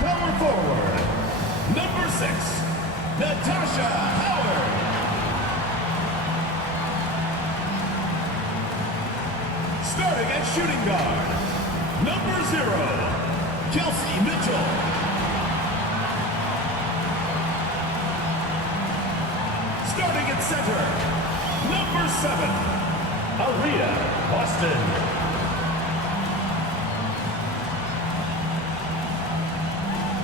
power forward, number 6, Natasha Howard. Starting at shooting guard, number 0, Kelsey Mitchell. Starting at center, number 7, Aaliyah Boston.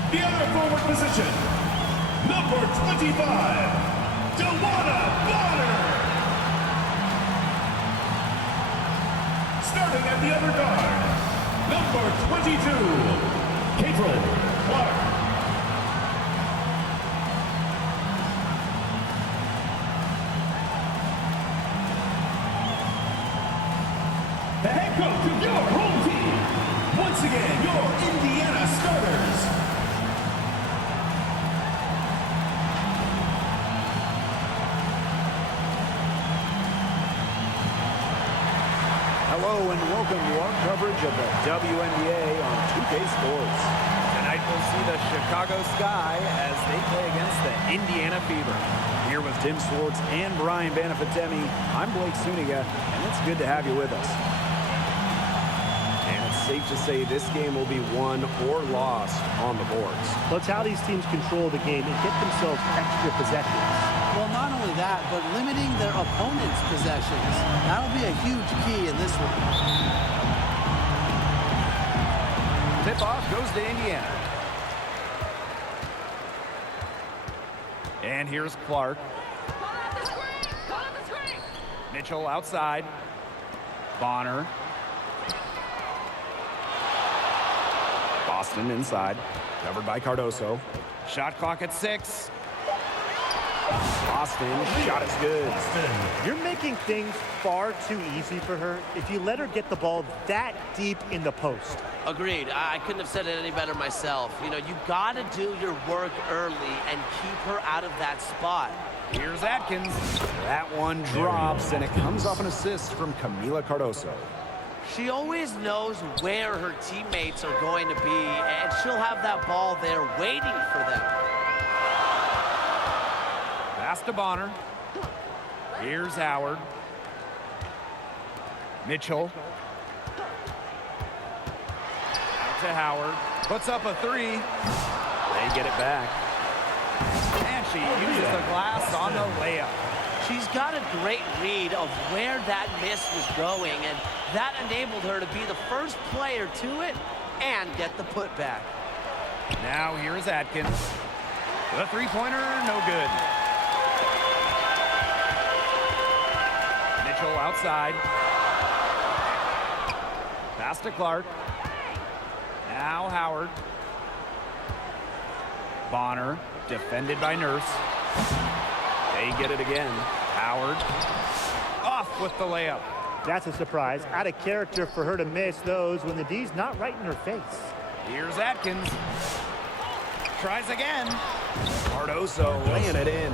The other forward position, number 25, Dewana Bonner. Starting at the other guard, number 22, Caitlin Clark. The head coach of your home team, once again, your Indiana starters. Hello and welcome to our coverage of the WNBA on 2K Sports. Tonight we'll see the Chicago Sky as they play against the Indiana Fever. Here with Tim Swartz and Brian Banafitemi, I'm Blake Suniga, and it's good to have you with us. And it's safe to say this game will be won or lost on the boards. Well, it's how these teams control the game and get themselves extra possessions. Well, not only that, but limiting their opponent's possessions. That'll be a huge key in this one. Tip-off goes to Indiana. And here's Clark. Mitchell outside. Bonner. Boston inside, covered by Cardoso. Shot clock at 6. Boston, shot is good. You're making things far too easy for her if you let her get the ball that deep in the post. Agreed. I couldn't have said it any better myself. You know, you got to do your work early and keep her out of that spot. Here's Atkins. That one drops, and it comes off an assist from Camila Cardoso. She always knows where her teammates are going to be, and she'll have that ball there waiting for them. Pass to Bonner. Here's Howard. Mitchell. Out to Howard. Puts up a 3. They get it back. And she uses the glass on the layup. She's got a great read of where that miss was going, and that enabled her to be the first player to it and get the putback. Now here's Atkins. The three-pointer, no good. Mitchell outside. Pass to Clark. Now Howard. Bonner, defended by Nurse. They get it again. Howard, off with the layup. That's a surprise. Out of character for her to miss those when the D's not right in her face. Here's Atkins. Tries again. Cardoso laying it in.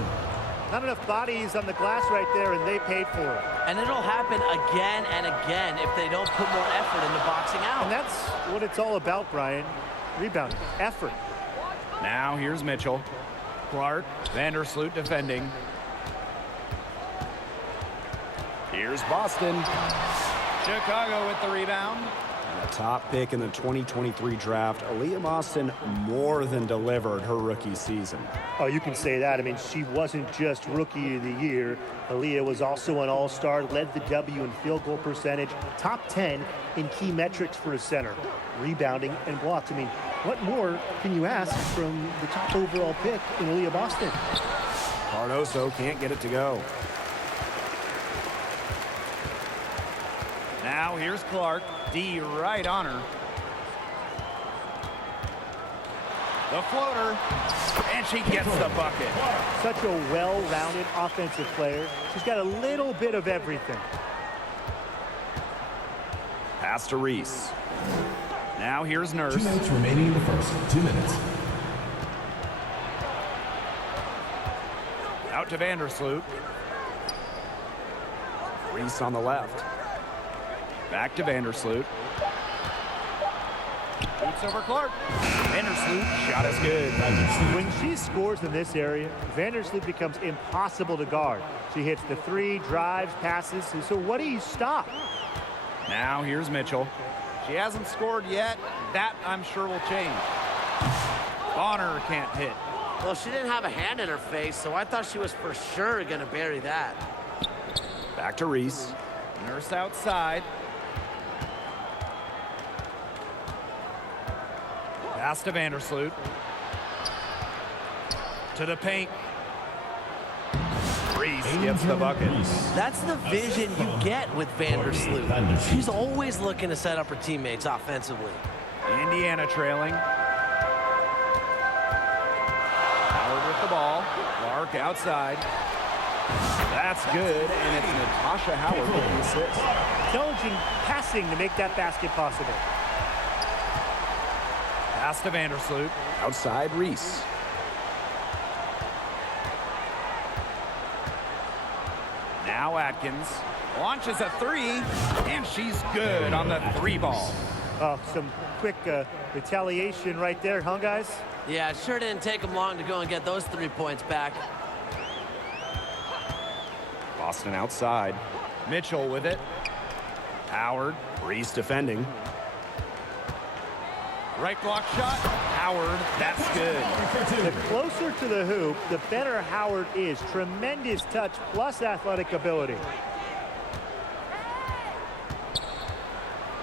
Not enough bodies on the glass right there, and they paid for it. And it'll happen again and again if they don't put more effort into boxing out. And that's what it's all about, Brian. Rebounding, effort. Now here's Mitchell. Clark, Vandersloot defending. Here's Boston. Chicago with the rebound. And the top pick in the 2023 draft, Aaliyah Boston more than delivered her rookie season. Oh, you can say that. I mean, she wasn't just Rookie of the Year. Aaliyah was also an All-Star, led the W in field goal percentage, top 10 in key metrics for a center, rebounding and blocks. I mean, what more can you ask from the top overall pick in Aaliyah Boston? Cardoso can't get it to go. Now here's Clark. D right on her. The floater. And she gets the bucket. Such a well-rounded offensive player. She's got a little bit of everything. Pass to Reese. Now here's Nurse. 2 minutes remaining in the first. 2 minutes. Out to Vandersloot. Reese on the left. Back to Vandersloot. Shoots over Clark. Vandersloot, shot is good. When she scores in this area, Vandersloot becomes impossible to guard. She hits the three, drives, passes. So what do you stop? Now here's Mitchell. She hasn't scored yet. That, I'm sure, will change. Bonner can't hit. Well, she didn't have a hand in her face, so I thought she was for sure going to bury that. Back to Reese. Nurse outside. Pass to Vandersloot. To the paint. Reese gets the bucket. That's the vision you get with Vandersloot. She's always looking to set up her teammates offensively. Indiana trailing. Howard with the ball. Clark outside. That's good, and it's Natasha Howard with the assist. Intelligent passing to make that basket possible. Pass to Vandersloot. Outside Reese. Now Atkins launches a three, and she's good on the three ball. Oh, some quick retaliation right there, huh, guys? Yeah, it sure didn't take them long to go and get those 3 points back. Boston outside. Mitchell with it. Howard. Reese defending. Right block shot. Howard. That's good. The closer to the hoop, the better Howard is. Tremendous touch plus athletic ability.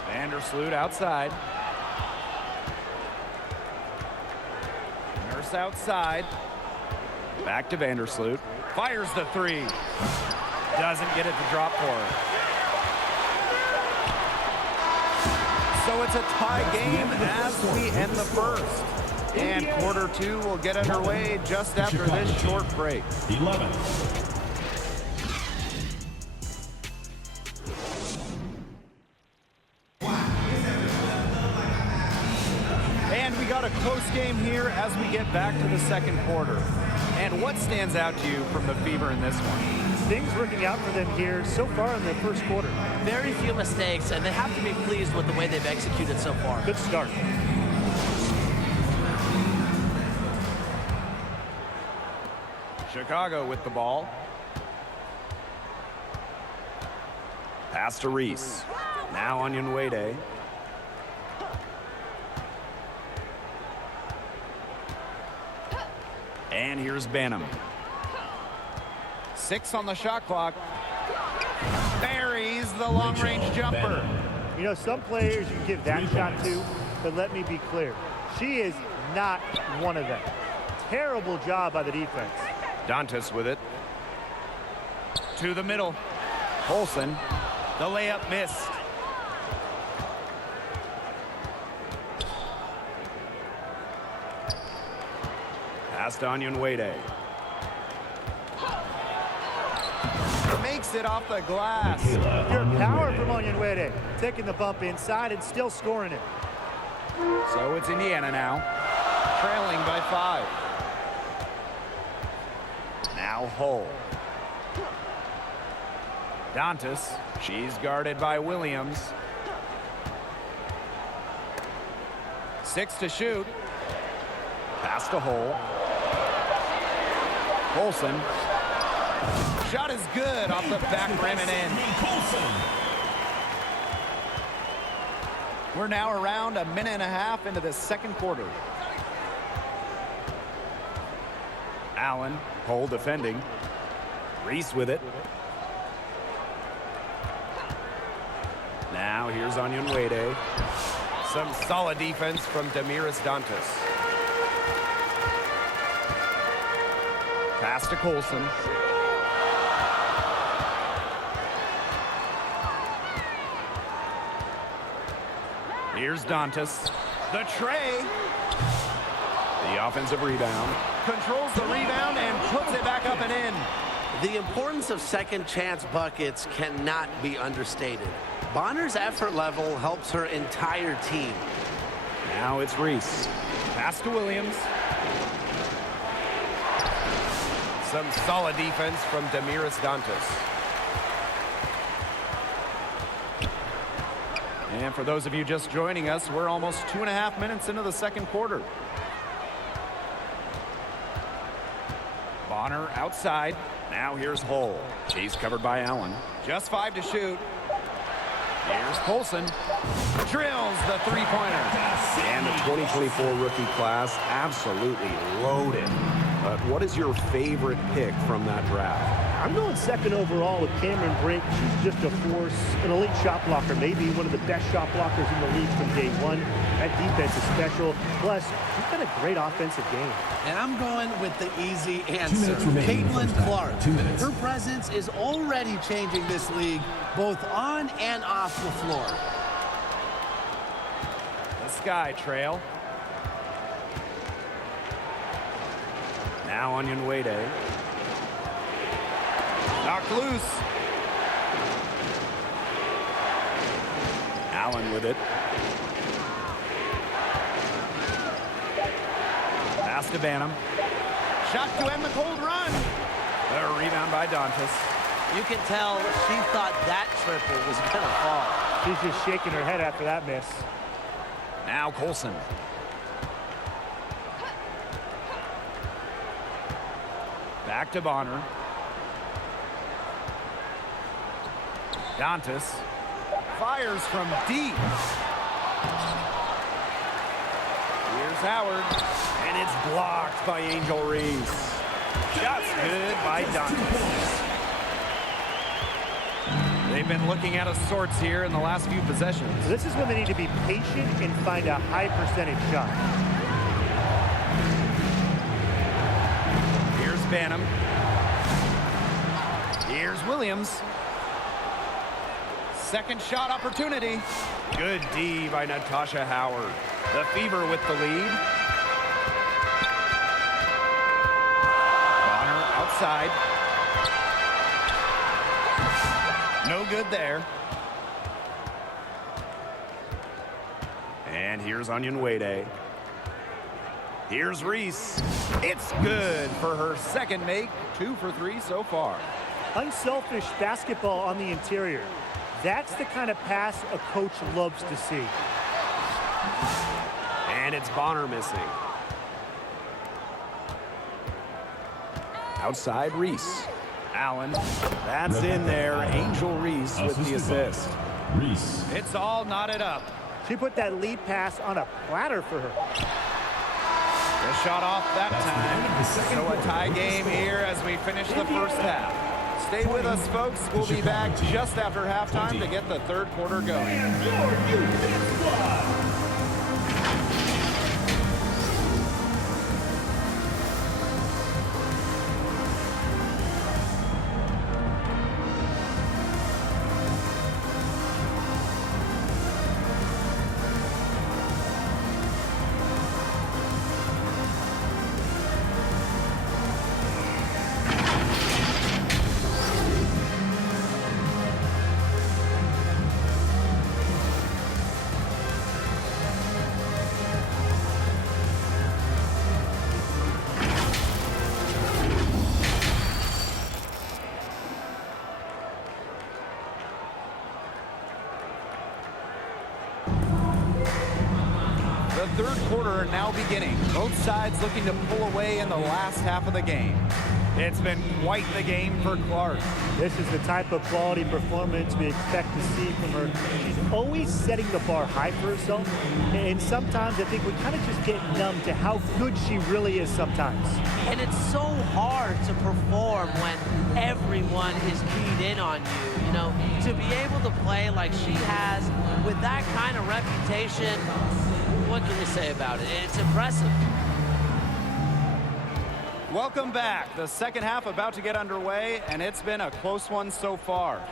Vandersloot outside. Nurse outside. Back to Vandersloot. Fires the three. Doesn't get it to drop for her. So it's a tie game as we end the first. And quarter 2 will get underway just after this short break. 11. And we got a close game here as we get back to the second quarter. And what stands out to you from the Fever in this one? Things working out for them here so far in the first quarter. Very few mistakes, and they have to be pleased with the way they've executed so far. Good start. Chicago with the ball. Pass to Reese. Now Onyenwere. And here's Banham. 6 on the shot clock. Buries the long-range jumper. You know, some players you give that shot to, but let me be clear. She is not one of them. Terrible job by the defense. Dantas with it. To the middle. Olsen. The layup missed. Pass to Onyenwere. Makes it off the glass. Pure power from Onyenwere. Taking the bump inside and still scoring it. So it's Indiana now. Trailing by 5. Now Hull. Dantas. She's guarded by Williams. 6 to shoot. Pass to Hull. Olsen. Shot is good off the back rim and in. We're now around a minute and a half into the second quarter. Allen. Hull defending. Reese with it. Now here's Onyenwere. Some solid defense from Damiris Dantas. Pass to Colson. Here's Dantas. The tray. The offensive rebound. Controls the rebound and puts it back up and in. The importance of second chance buckets cannot be understated. Bonner's effort level helps her entire team. Now it's Reese. Pass to Williams. Some solid defense from Damiris Dantas. And for those of you just joining us, we're almost 2.5 minutes into the second quarter. Bonner outside. Now here's Hull. She's covered by Allen. Just 5 to shoot. Here's Colson. Drills the three-pointer. And the 2024 rookie class absolutely loaded. But what is your favorite pick from that draft? I'm going second overall with Cameron Brink. She's just a force, an elite shot blocker, maybe one of the best shot blockers in the league from day one. That defense is special. Plus, she's got a great offensive game. And I'm going with the easy answer. remaining in the Caitlin first half. Clark. 2 minutes. Her presence is already changing this league, both on and off the floor. The Sky Trail. Now Onion Wade. Knocked loose. Allen with it. Pass to Banham. Shot to end the cold run. The rebound by Dantas. You can tell she thought that triple was going to fall. She's just shaking her head after that miss. Now Colson. Back to Bonner. Dantas fires from deep. Here's Howard. And it's blocked by Angel Reese. Just good by Dantas. They've been looking out of sorts here in the last few possessions. This is when they need to be patient and find a high percentage shot. Here's Banham. Here's Williams. Second shot opportunity. Good D by Natasha Howard. The Fever with the lead. Bonner outside. No good there. And here's Onion Wade. Here's Reese. It's good for her second make. 2 for 3 so far. Unselfish basketball on the interior. That's the kind of pass a coach loves to see. And it's Bonner missing. Outside Reese. Allen. That's in there. Angel Reese with the assist. Reese. It's all knotted up. She put that lead pass on a platter for her. The shot off that time. So a tie game here as we finish the first half. Stay with us, folks. We'll be back just after halftime to get the third quarter going. And your new dance squad. The third quarter now beginning. Both sides looking to pull away in the last half of the game. It's been quite the game for Clark. This is the type of quality performance we expect to see from her. She's always setting the bar high for herself, and sometimes I think we kind of just get numb to how good she really is sometimes. And it's so hard to perform when everyone is keyed in on you. You know, to be able to play like she has with that kind of reputation, what can you say about it? It's impressive. Welcome back. The second half about to get underway, and it's been a close one so far.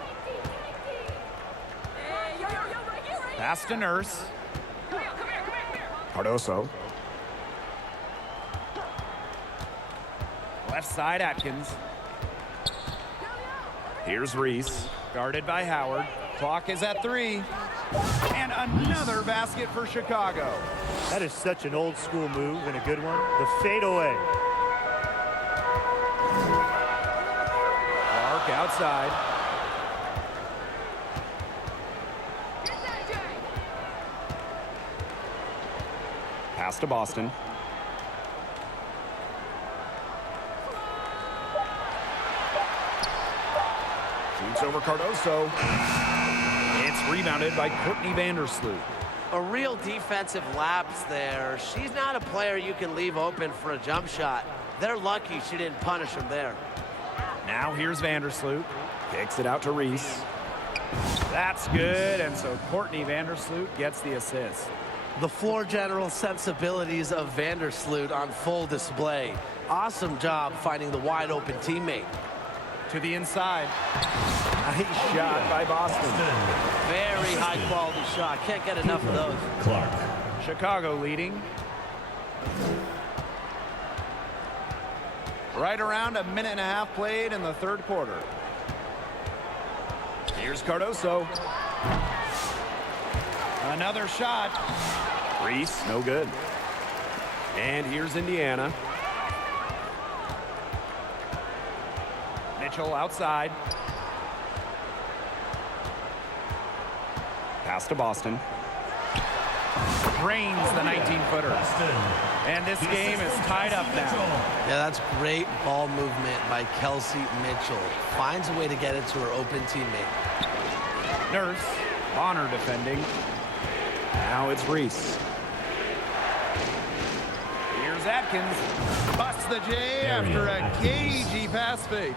Pass to Nurse. Cardoso. Left side, Atkins. Here's Reese. Guarded by Howard. Clock is at 3. And another basket for Chicago. That is such an old school move and a good one. The fadeaway. Clark outside. Pass to Boston. Shoots over Cardoso. It's rebounded by Courtney Vandersloot. A real defensive lapse there. She's not a player you can leave open for a jump shot. They're lucky she didn't punish him there. Now here's Vandersloot. Kicks it out to Reese. That's good, and so Courtney Vandersloot gets the assist. The floor general sensibilities of Vandersloot on full display. Awesome job finding the wide open teammate. To the inside. Nice shot by Boston. Very high quality shot. Can't get enough of those. Clark. Chicago leading. Right around a minute and a half played in the third quarter. Here's Cardoso. Another shot. Reese, no good. And here's Indiana. Mitchell outside. Pass to Boston. Drains the 19-footer. And this game is tied up now. Yeah, that's great ball movement by Kelsey Mitchell. Finds a way to get it to her open teammate. Nurse. Bonner defending. Now it's Reese. Here's Atkins. Busts the J after a cagey pass fake.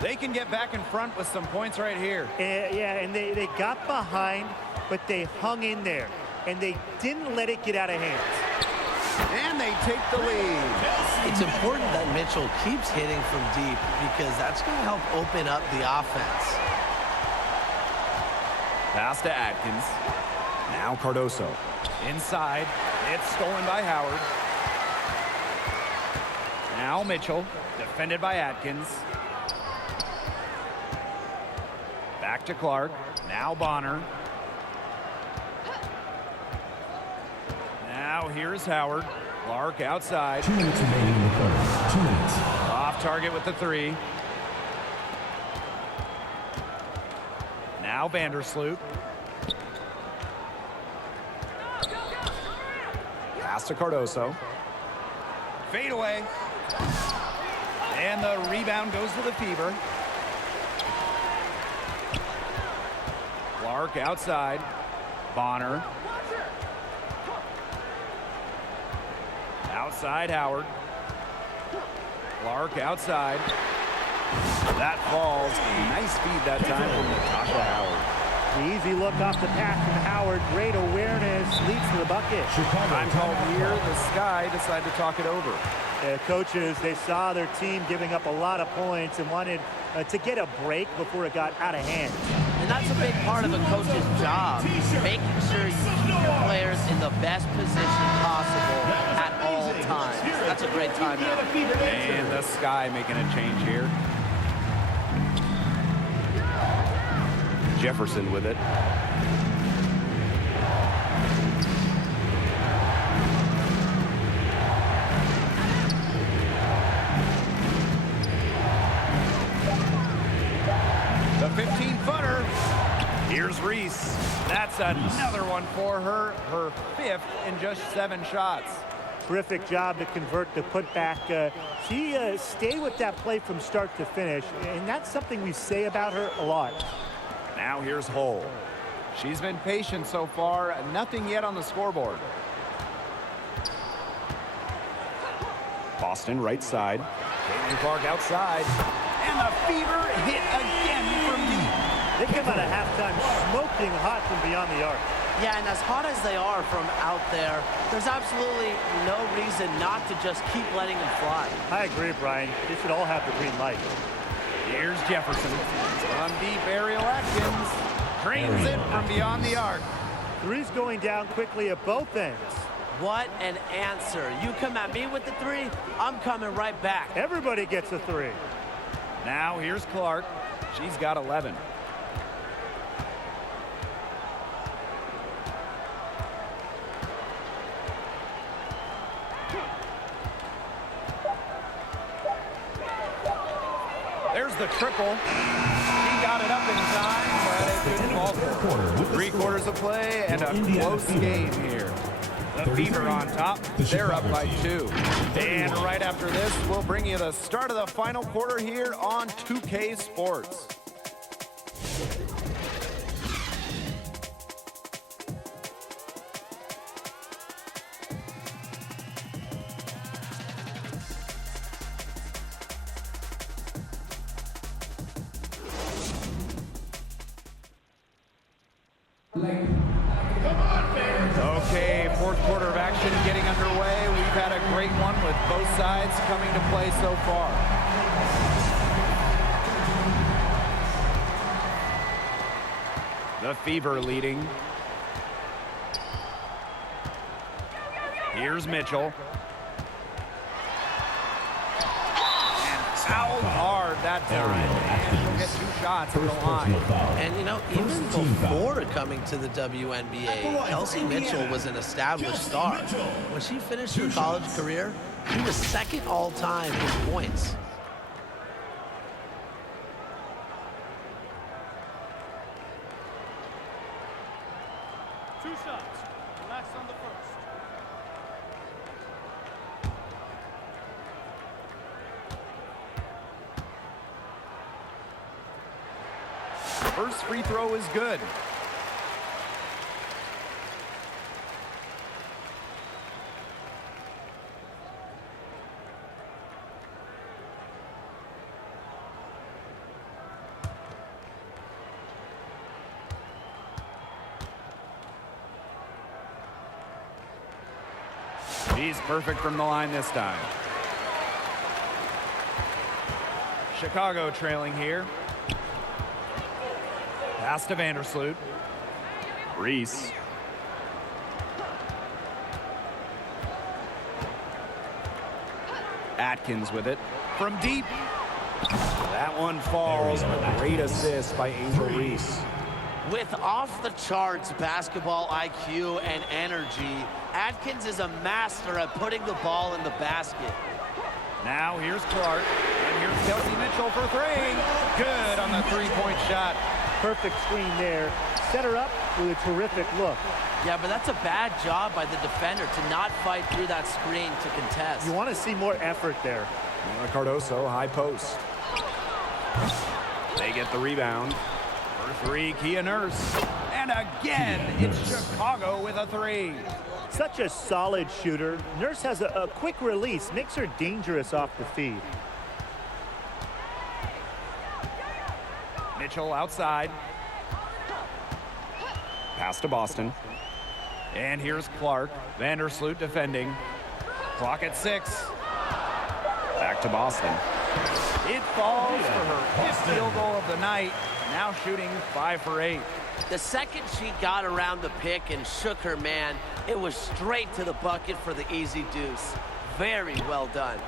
They can get back in front with some points right here. Yeah, and they got behind, but they hung in there, and they didn't let it get out of hand. And they take the lead. It's important that Mitchell keeps hitting from deep because that's going to help open up the offense. Pass to Atkins. Now Cardoso. Inside. It's stolen by Howard. Now Mitchell. Defended by Atkins. Back to Clark. Now Bonner. Now here's Howard. Clark outside. 2 minutes remaining in the third. 2 minutes. Off target with the three. Now Vandersloot. Pass to Cardoso. Fade away. And the rebound goes to the Fever. Clark outside. Bonner. Outside Howard. Clark outside. That falls. Nice feed that time from Natasha Howard. The easy look off the pass from Howard. Great awareness. Leads to the bucket. Time called here. The Sky decide to talk it over. Coaches, they saw their team giving up a lot of points and wanted to get a break before it got out of hand. And that's a big part of a coach's job, making sure you keep your players in the best position possible at all times. That's a great timeout. And the Sky making a change here. Jefferson with it. The 15-footer. Here's Reese. That's another one for her. Her fifth in just 7 shots. Terrific job to convert the putback. She stayed with that play from start to finish, and that's something we say about her a lot. Now here's Hull. She's been patient so far. Nothing yet on the scoreboard. Boston right side. Caitlin Clark outside. And the Fever hit again from deep. They come out of halftime smoking hot from beyond the arc. Yeah, and as hot as they are from out there, there's absolutely no reason not to just keep letting them fly. I agree, Brian. They should all have the green light. Here's Jefferson. From deep, Ariel Atkins. Drains it from beyond the arc. Three's going down quickly at both ends. What an answer. You come at me with the three, I'm coming right back. Everybody gets a three. Now here's Clark. She's got 11. There's the triple. She got it up in time, but it couldn't call for it. 3 quarters of play and a close game here. The Fever on top. They're up by 2. And right after this, we'll bring you the start of the final quarter here on 2K Sports. Okay, 4th quarter of action getting underway. We've had a great one with both sides coming to play so far. The Fever leading. Here's Mitchell. And fouled hard that time. And she'll get 2 shots at the line. And, you know, even before coming to the WNBA, Kelsey Mitchell was an established star. When she finished her college career, she was 2nd all-time in points. Two shots. Relax on the first. First free throw is good. He's perfect from the line this time. Chicago trailing here. Pass to Vandersloot. Reese. Atkins with it. From deep. That one falls. A great assist by Angel Reese. With off-the-charts basketball IQ and energy, Atkins is a master at putting the ball in the basket. Now here's Clark. And here's Kelsey Mitchell for 3. Good on the 3-point shot. Perfect screen there. Set her up with a terrific look. Yeah, but that's a bad job by the defender to not fight through that screen to contest. You want to see more effort there. Cardoso, high post. They get the rebound. For 3, Kia Nurse. And again, it's Chicago with a 3. Such a solid shooter. Nurse has a quick release, makes her dangerous off the feed. Mitchell outside. Pass to Boston. And here's Clark. Vandersloot defending. Clock at 6. Back to Boston. It falls for her 5th field goal of the night. Now shooting 5 for 8. The second she got around the pick and shook her man, it was straight to the bucket for the easy deuce. Very well done.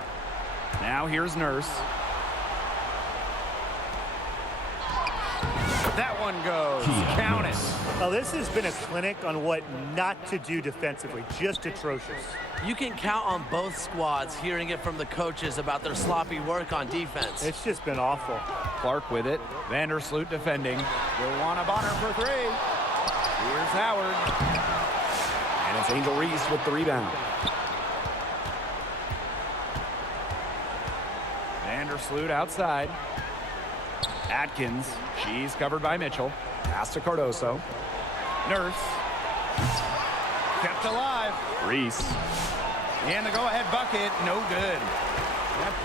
Now here's Nurse. That one goes. Count it. Well, this has been a clinic on what not to do defensively. Just atrocious. You can count on both squads hearing it from the coaches about their sloppy work on defense. It's just been awful. Clark with it. Vandersloot defending. Joanna Bonner for 3. Here's Howard. And it's Angel Reese with the rebound. Vandersloot outside. Atkins. She's covered by Mitchell. Pass to Cardoso. Nurse. Kept alive. Reese. And the go-ahead bucket, no good.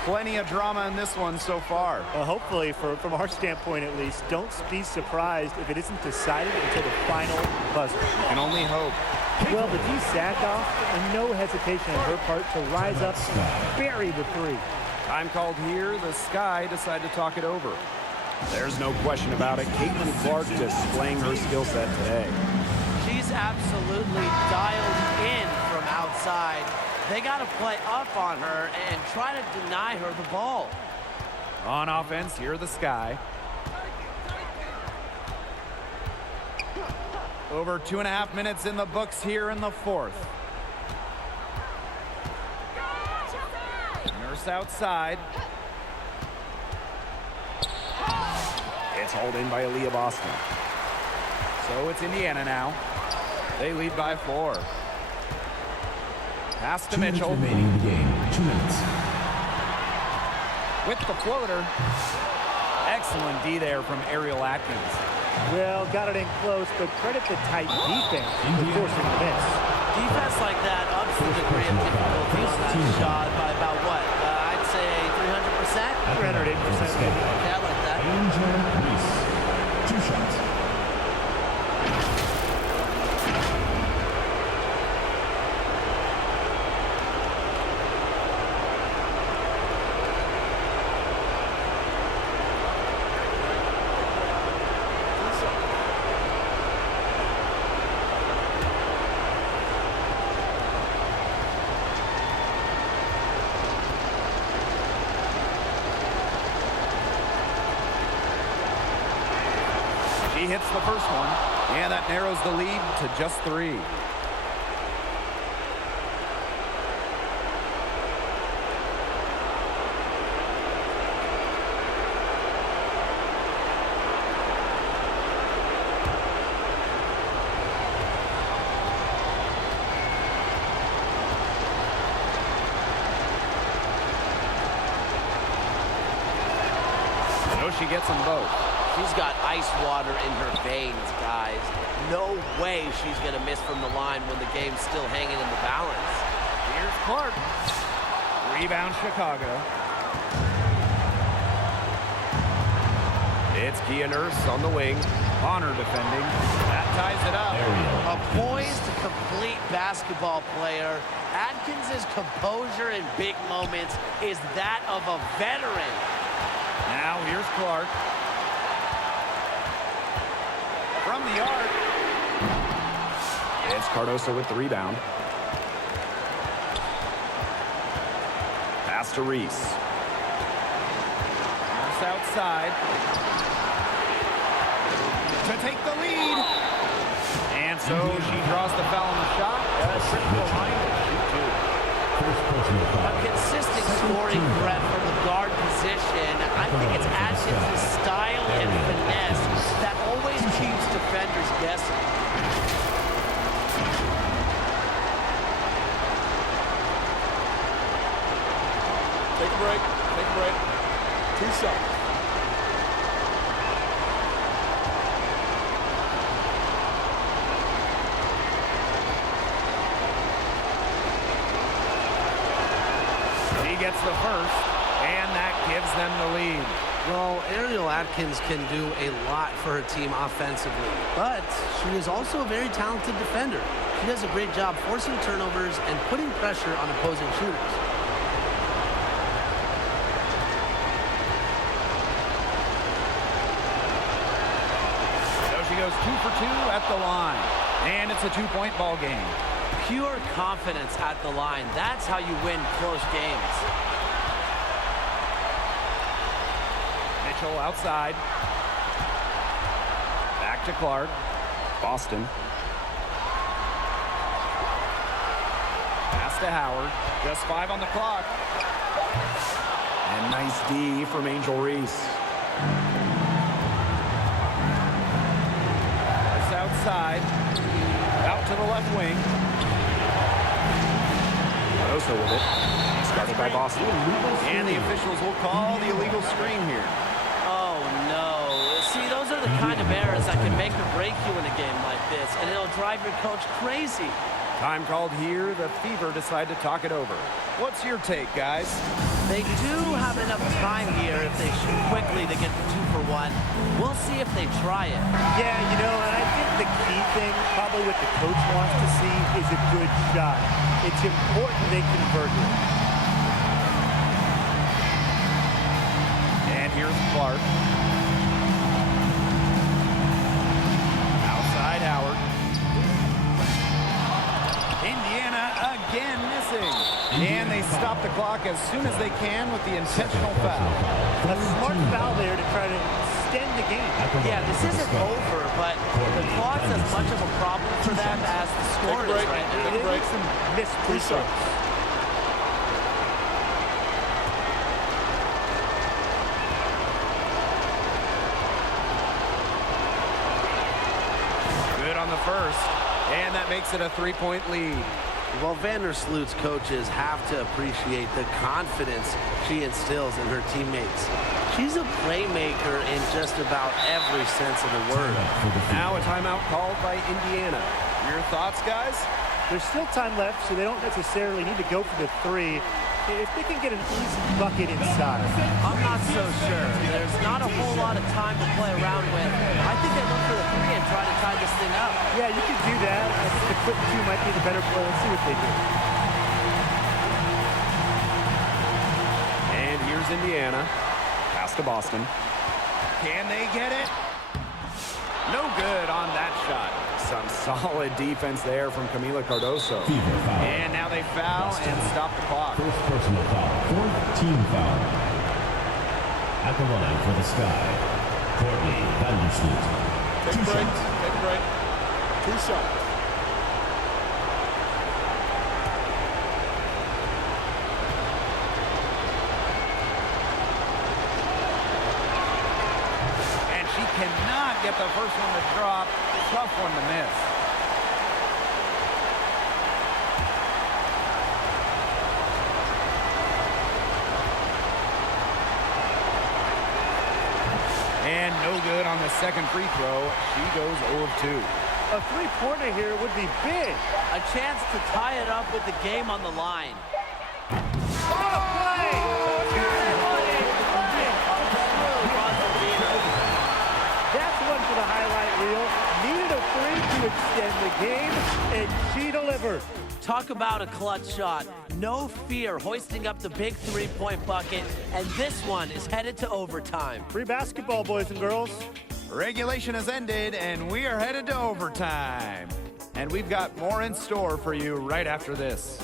Plenty of drama in this one so far. Well, hopefully, from our standpoint at least, don't be surprised if it isn't decided until the final buzzer. You can only hope. Well, the D sacked off, and no hesitation on her part to rise up and bury the 3. Time called here. The Sky decide to talk it over. There's no question about it. Caitlin Clark displaying her skill set today. She's absolutely dialed in from outside. They got to play up on her and try to deny her the ball. On offense, here the Sky. Over 2.5 minutes in the books here in the 4th. Nurse outside. It's hauled in by Aaliyah Boston. So it's Indiana now. They lead by 4. Pass to 2 minutes Mitchell. remaining in the game. 2 minutes. With the floater. Excellent D there from Ariel Atkins. Well, got it in close, but credit the tight defense for forcing the miss. Defense like that ups the degree of difficulty on that shot by about what? I'd say 300%? 308%. Yeah, I like that. Angel Reese. 2 shots. He hits the first one, and that narrows the lead to just 3. So she gets them both. She's got ice water in her veins, guys. No way she's going to miss from the line when the game's still hanging in the balance. Here's Clark. Rebound Chicago. It's Kia Nurse on the wing. Bonner defending. That ties it up. A poised, complete basketball player. Atkins' composure in big moments is that of a veteran. Now here's Clark. From the arc. It's Cardoso with the rebound. Pass to Reese. Just outside. To take the lead. And so she draws the foul on the shot. Trip to the line to shoot 2. First personal A foul. consistent scoring threat from the guard position. I think it's Atkins' style and finesse that always keeps defenders guessing. Take a break. Take a break. 2 shots. He gets the first, and that gives them the lead. Well, Ariel Atkins can do a lot for her team offensively, but she is also a very talented defender. She does a great job forcing turnovers and putting pressure on opposing shooters. So she goes 2 for 2 at the line, and it's a 2-point ball game. Pure confidence at the line. That's how you win close games. Mitchell outside. Back to Clark. Boston. Pass to Howard. Just 5 on the clock. And nice D from Angel Reese. Just outside. Out to the left wing. Cardoso with it. Started by Boston. And the officials will call the illegal screen here. Oh, no. See, those are the kind of errors that can make or break you in a game like this, and it'll drive your coach crazy. Time called here. The Fever decide to talk it over. What's your take, guys? They do have enough time here if they shoot quickly to get the 2 for 1. We'll see if they try it. Yeah, you know, and I think the key thing, probably what the coach wants to see, is a good shot. It's important they convert it. And here's Clark. Outside Howard. Indiana again missing. And they stop the clock as soon as they can with the intentional foul. A smart foul there to try to extend the game. Yeah, this isn't over, but the clock's as much of a problem for them as the score is right now. It is some missed free throws. on the first, and that makes it a 3-point lead. Well, Vandersloot's coaches have to appreciate the confidence she instills in her teammates. She's a playmaker in just about every sense of the word. Now a timeout called by Indiana. Your thoughts, guys? There's still time left, so they don't necessarily need to go for the three if they can get an easy bucket inside. I'm not so sure. There's not a whole lot of time to play around with. I think they look for the three and try to tie this thing up. Yeah, you can do that. I think the quick two might be the better play. Let's see what they do. And here's Indiana. Pass to Boston. Can they get it? No good on that shot. Some solid defense there from Camila Cardoso. Fever foul. And now they foul and stop the clock. First personal foul. Fourth team foul. At the line for the Sky, Courtney Vandersloot. Take a break. Take a break. 2 shots. And she cannot get the first one to drop. Tough one to miss. And no good on the second free throw. She goes 0 of 2. A three-pointer here would be big. A chance to tie it up with the game on the line. That's one for the highlight reel. Needed a three to extend the game, and she delivered. Talk about a clutch shot. No fear hoisting up the big three-point bucket, and this one is headed to overtime. Free basketball, boys and girls. Regulation has ended, and we are headed to overtime. And we've got more in store for you right after this.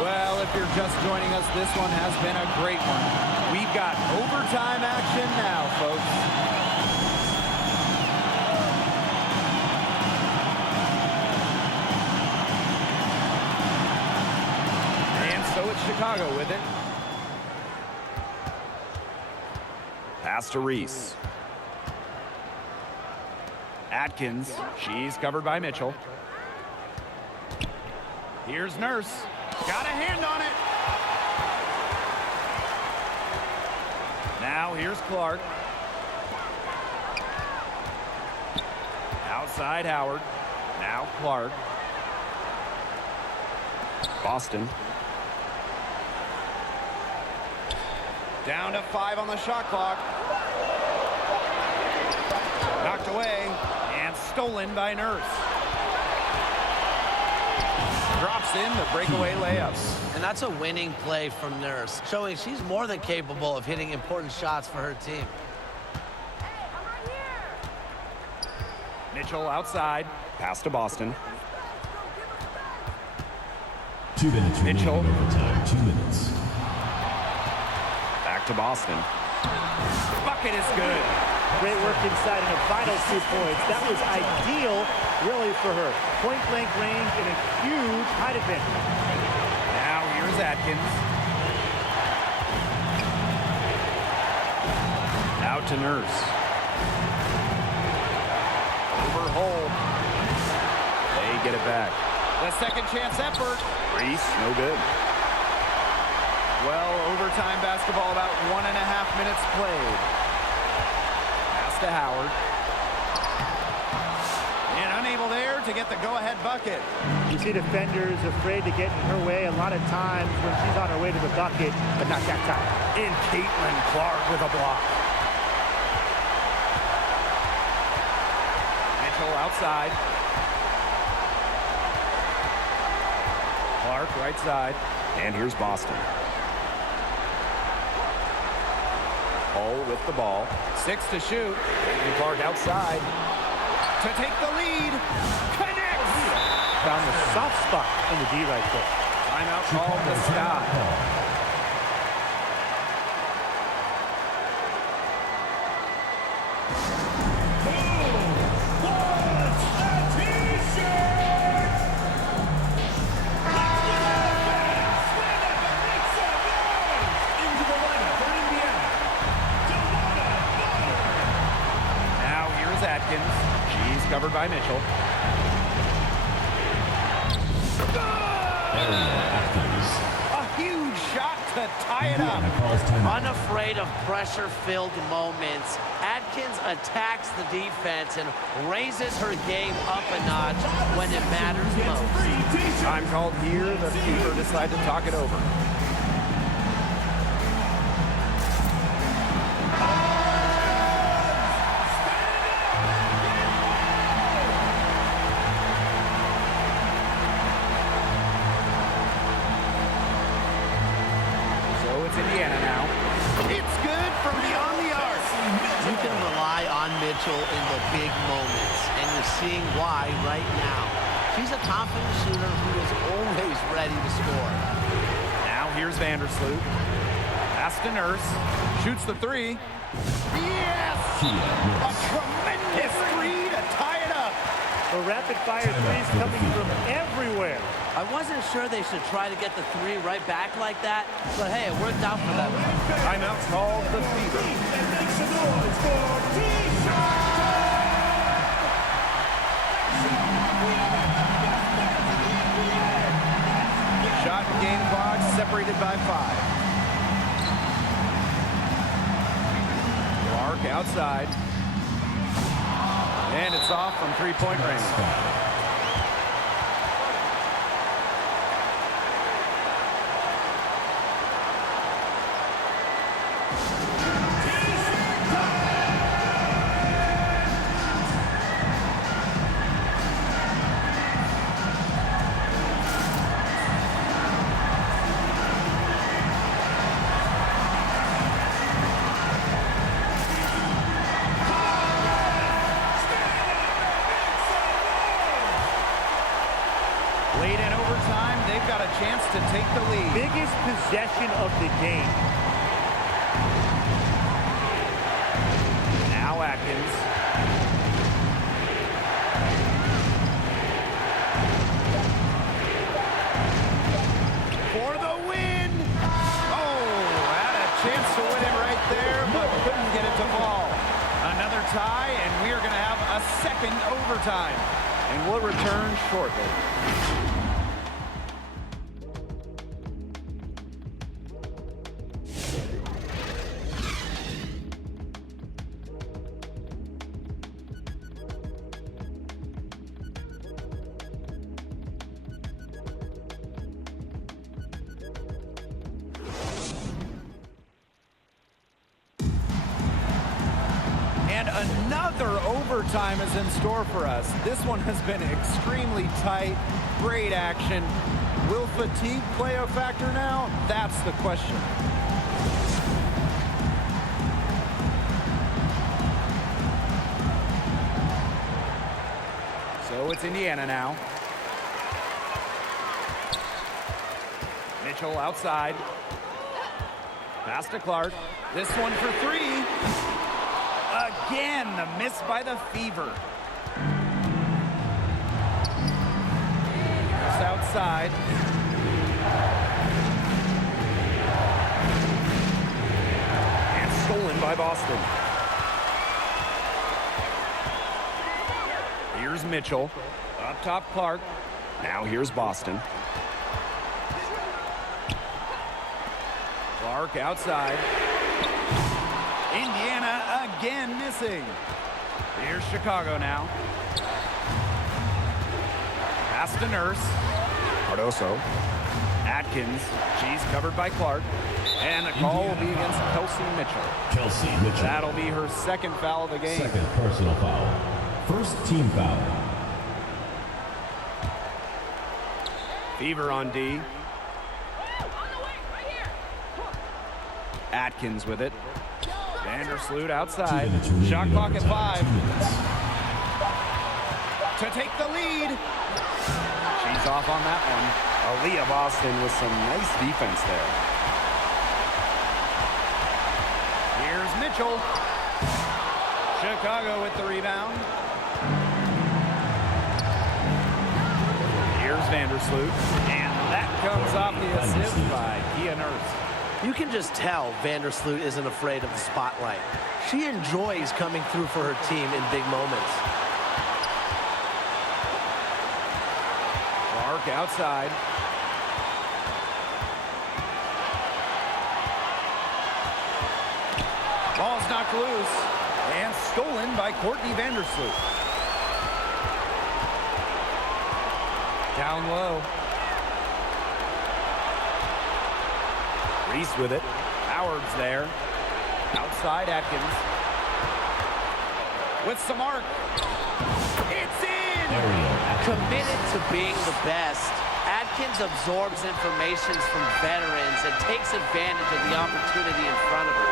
Well, if you're just joining us, this one has been a great one. We've got overtime action now, folks. So it's Chicago with it. Pass to Reese. Atkins, she's covered by Mitchell. Here's Nurse. Got a hand on it. Now here's Clark. Outside Howard. Now Clark. Boston. Down to 5 on the shot clock. Knocked away and stolen by Nurse. Drops in the breakaway layups. And that's a winning play from Nurse, showing she's more than capable of hitting important shots for her team. Mitchell outside. Pass to Boston. 2 minutes remaining Mitchell. in overtime. 2 minutes. Back to Boston. Bucket is good. Great work inside in the final 2 points. That was ideal, really, for her. Point-blank range and a huge height advantage. Now here's Atkins. Out to Nurse. Over Hole. They get it back. The second chance effort. Reese, no good. Well, overtime basketball, about 1.5 minutes played. Pass to Howard. And unable there to get the go-ahead bucket. You see defenders afraid to get in her way a lot of times when she's on her way to the bucket, but not that time. And Caitlin Clark with a block. Mitchell outside. Clark right side. And here's Boston. Hull with the ball. 6 to shoot. And Clark outside. To take the lead. Connects. Found the soft spot in the D right there. Timeout called the Sky. Atkins. She's covered by Mitchell. A huge shot to tie it up. Unafraid of pressure-filled moments, Atkins attacks the defense and raises her game up a notch when it matters most. Time called here. The Fever decide to talk it over. Indiana now. It's good from beyond the arc. You can rely on Mitchell in the big moments, and you're seeing why right now. She's a confident shooter who is always ready to score. Now here's Vandersloot. Pass to Nurse. Shoots the three. Yes! A tremendous three to tie it up. The rapid-fire threes coming from everywhere. I wasn't sure they should try to get the three right back like that, but hey, it worked out for them. Timeout called the Fever. Shot and game clock separated by 5. Clark outside. And it's off from three-point range. Late in overtime, they've got a chance to take the lead. Biggest possession of the game. Now Atkins. For the win! Oh, had a chance to win it right there, but couldn't get it to fall. Another tie, and we are going to have a second overtime. And we'll return shortly. And another overtime is in store for us. This one has been extremely tight, great action. Will fatigue play a factor now? That's the question. So it's Indiana now. Mitchell outside. Pass to Clark. This one for three. Again, the miss by the Fever. Just outside. And stolen by Boston. Here's Mitchell. Up top, Clark. Now here's Boston. Clark outside. Indiana again missing. Here's Chicago now. Pass to Nurse. Cardoso. Atkins. She's covered by Clark. And the call will be against Kelsey Mitchell. Kelsey Mitchell. That'll be her second foul of the game. Second personal foul. First team foul. Fever on D. Atkins with it. Vandersloot outside. Shot clock at 5. To take the lead. She's off on that one. Aaliyah Boston with some nice defense there. Here's Mitchell. Chicago with the rebound. Here's Vandersloot. And that comes off the assist by Kia Nurse. You can just tell Vandersloot isn't afraid of the spotlight. She enjoys coming through for her team in big moments. Clark outside. Ball's knocked loose and stolen by Courtney Vandersloot. Down low. Reese with it. Howard's there. Outside Atkins. With some arc. It's in! Committed to being the best, Atkins absorbs information from veterans and takes advantage of the opportunity in front of her.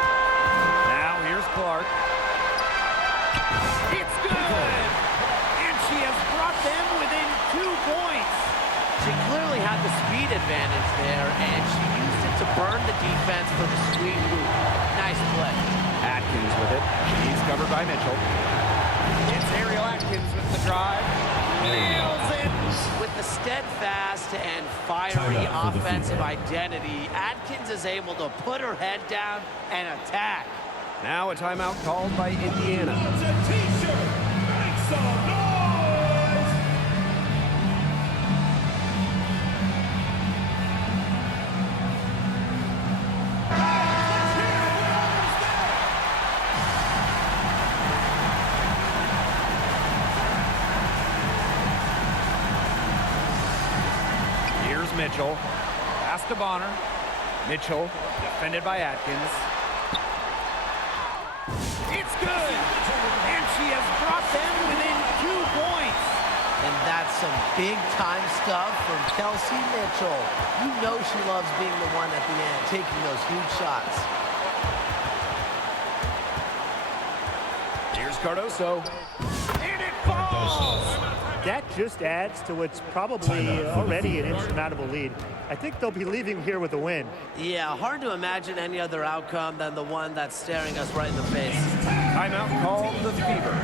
Now here's Clark. It's good! And she has brought them within 2 points. She clearly had the speed advantage there, and she used it to burn the defense for the sweep hoop. Nice play. Atkins with it. He's covered by Mitchell. It's Ariel Atkins with the drive. Nails it! With the steadfast and fiery offensive identity, Atkins is able to put her head down and attack. Now a timeout called by Indiana. It's a t-shirt. Make some noise. Here's Mitchell. Pass to Bonner. Mitchell defended by Atkins. It's good! And she has brought them within 2 points. And that's some big-time stuff from Kelsey Mitchell. You know she loves being the one at the end, taking those huge shots. Here's Cardoso. And it falls! That just adds to what's probably already an insurmountable lead. I think they'll be leaving here with a win. Yeah, hard to imagine any other outcome than the one that's staring us right in the face. Timeout called the Fever.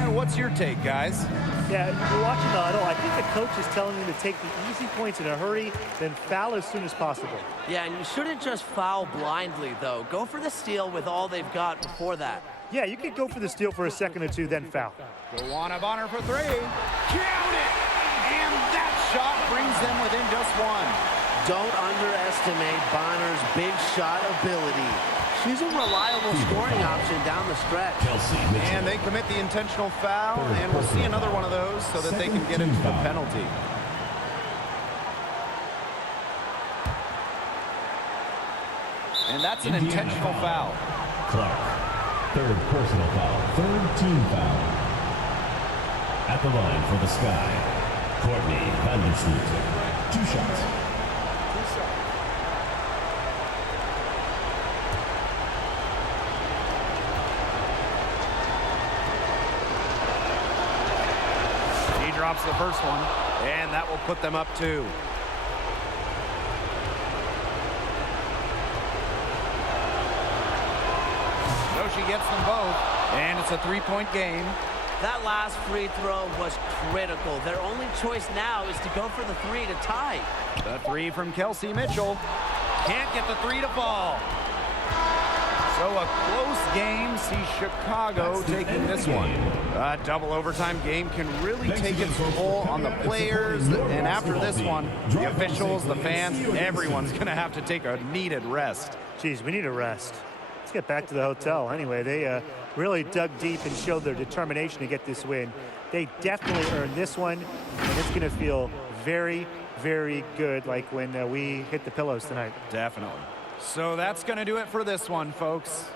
And what's your take, guys? Yeah, we're watching the huddle. I think the coach is telling them to take the easy points in a hurry, then foul as soon as possible. Yeah, and you shouldn't just foul blindly, though. Go for the steal with all they've got before that. Yeah, you could go for the steal for a second or two, then foul. Joanna Bonner for 3. Count it! And that shot brings them within just 1. Don't underestimate Bonner's big shot ability. She's a reliable scoring option down the stretch. And they commit the intentional foul, and we'll see another one of those so that they can get into the penalty. And that's an intentional foul. Clark, third personal foul, third team foul. At the line for the Sky, Courtney Vandersloot. 2 shots. He drops the first one, and that will put them up 2. So she gets them both, and it's a 3-point game. That last free throw was critical. Their only choice now is to go for the 3 to tie. The 3 from Kelsey Mitchell. Can't get the 3 to fall. So a close game sees Chicago taking this one. A double overtime game can really take its toll on the players. And after this one, the officials, the fans, everyone's going to have to take a needed rest. Geez, we need a rest. Let's get back to the hotel. Anyway, they really dug deep and showed their determination to get this win. They definitely earned this one, and it's going to feel very, very good like when we hit the pillows tonight. Definitely. So that's going to do it for this one, folks.